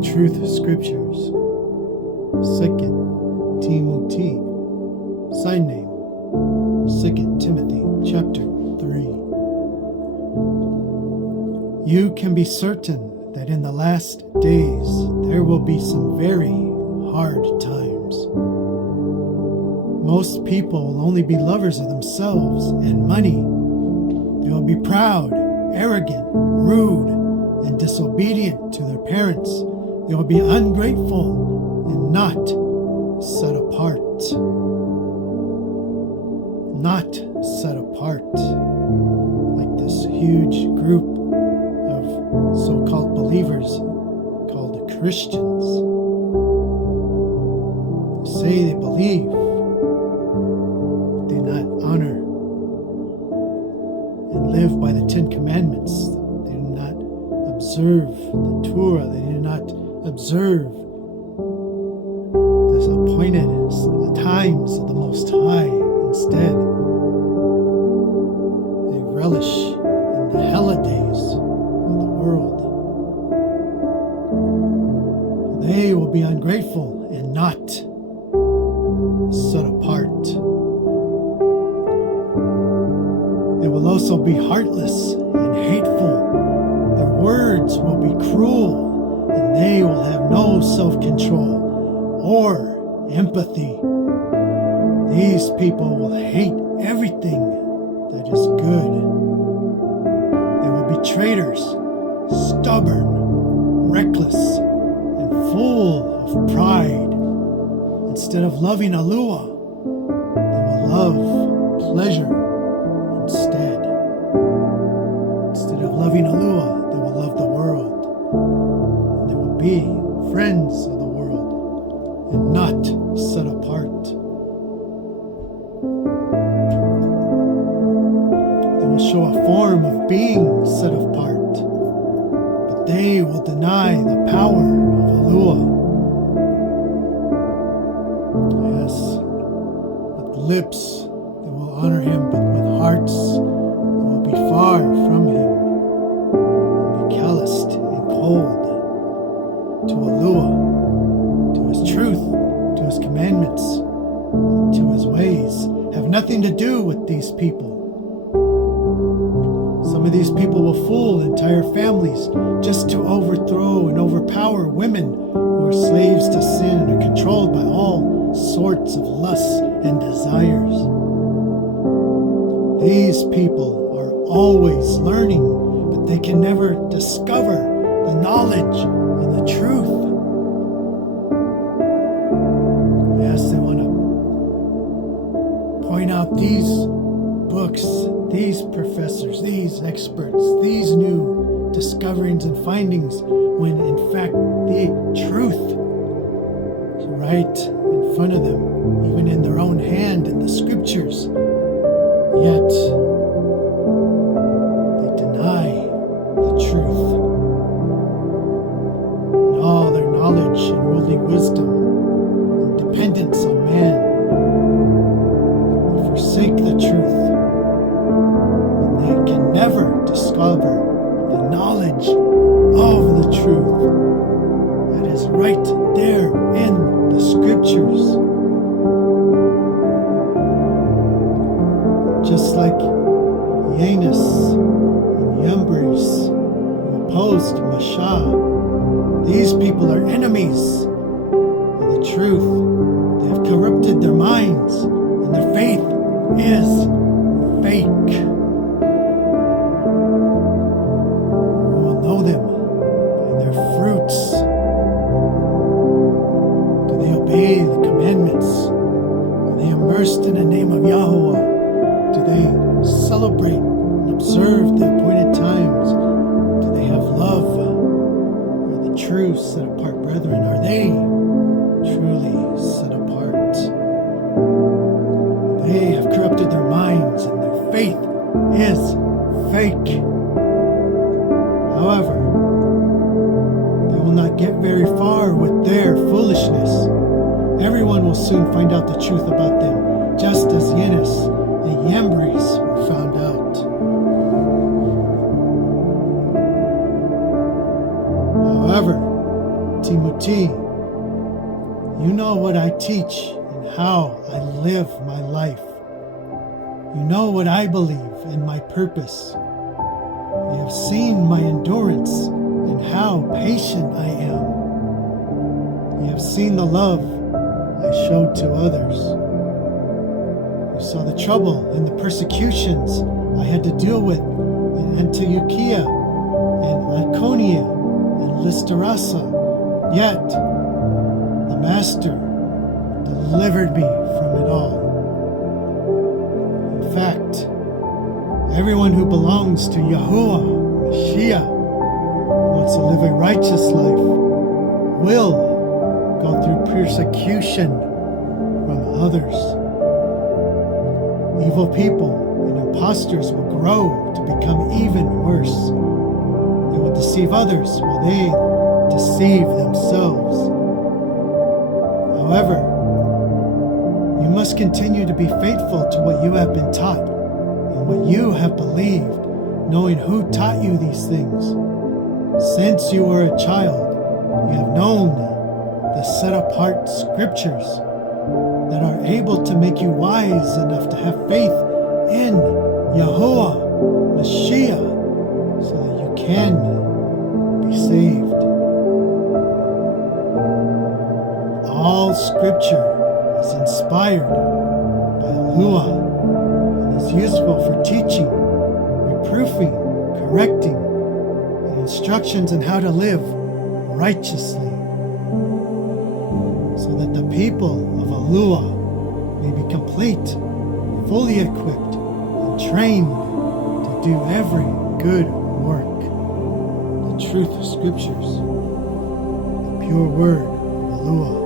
the truth scriptures. 2 TIMUTY, sign name, 2 Timothy chapter 3. You can be certain that in the last days there will be some very hard times. Most people will only be lovers of themselves and money. They will be proud, arrogant, rude, and disobedient to their parents. They will be ungrateful and not set apart. Not set apart like this huge group of so-called believers called Christians. They say they believe, but they not honor and live by the 10 Commandments. They do not observe the Torah. They do not observe the appointed times of the Most High. Instead, they relish in the holidays of the world. They will be ungrateful and not set apart. They will also be heartless and hateful. Their words will be cruel, and they will have no self-control or empathy. These people will hate everything that is good. They will be traitors, stubborn, reckless, and full of pride. Instead of loving Yahuwah, they will love pleasure instead. Instead of loving Yahuwah, they will love the world. And they will be friends of the world and not set apart. They will show a form of being set apart, but they will deny the power of Yahuwah. Yes, with lips they will honor him, but with hearts they will be far from him and be calloused and cold to Yahuwah, to his truth, to his commandments, to his ways. Have nothing to do with these people. Some of these people will fool entire families just to overthrow and overpower women who are slaves to sin and are controlled by all sorts of lusts and desires. These people are always learning, but they can never discover the knowledge and the truth. Yes, they want to point out these books, these professors, these experts, these new discoveries and findings, when in fact the truth is right in front of them, even in their own hand in the scriptures. Yet they deny the truth. And all their knowledge and worldly wisdom and dependence on man, they forsake the truth. They can never discover the knowledge of the truth that is right there in the scriptures. Just like Janus and Jambres who opposed Masha, these people are enemies of the truth. They have corrupted their minds, and their faith is fake. Know them by their fruits. Do they obey the commandments? Are they immersed in the name of Yahuwah? Do they celebrate and observe the appointed times? Do they have love for the true set apart brethren? Are they truly set apart? They have corrupted their minds, and their faith is fake. However, they will not get very far with their foolishness. Everyone will soon find out the truth about them, just as Janus and Jambres were found out. However, TIMUTY, you know what I teach and how I live my life. You know what I believe and my purpose. You have seen my endurance and how patient I am. You have seen the love I showed to others. You saw the trouble and the persecutions I had to deal with in Antiochia and Iconium and Lystra. Yet, the Master delivered me from it all. In fact, everyone who belongs to Yahuwah, Mashiach, wants to live a righteous life, will go through persecution from others. Evil people and impostors will grow to become even worse. They will deceive others while they deceive themselves. However, you must continue to be faithful to what you have been taught and what you have believed, knowing who taught you these things. Since you were a child, you have known the set-apart scriptures that are able to make you wise enough to have faith in Yahuwah, Mashiach, so that you can be saved. All scripture is inspired by Yahuwah and is useful for teaching, reproofing, correcting, and instructions on how to live righteously, so that the people of Yahuwah may be complete, fully equipped, and trained to do every good work. The truth of scriptures, the pure word of Yahuwah.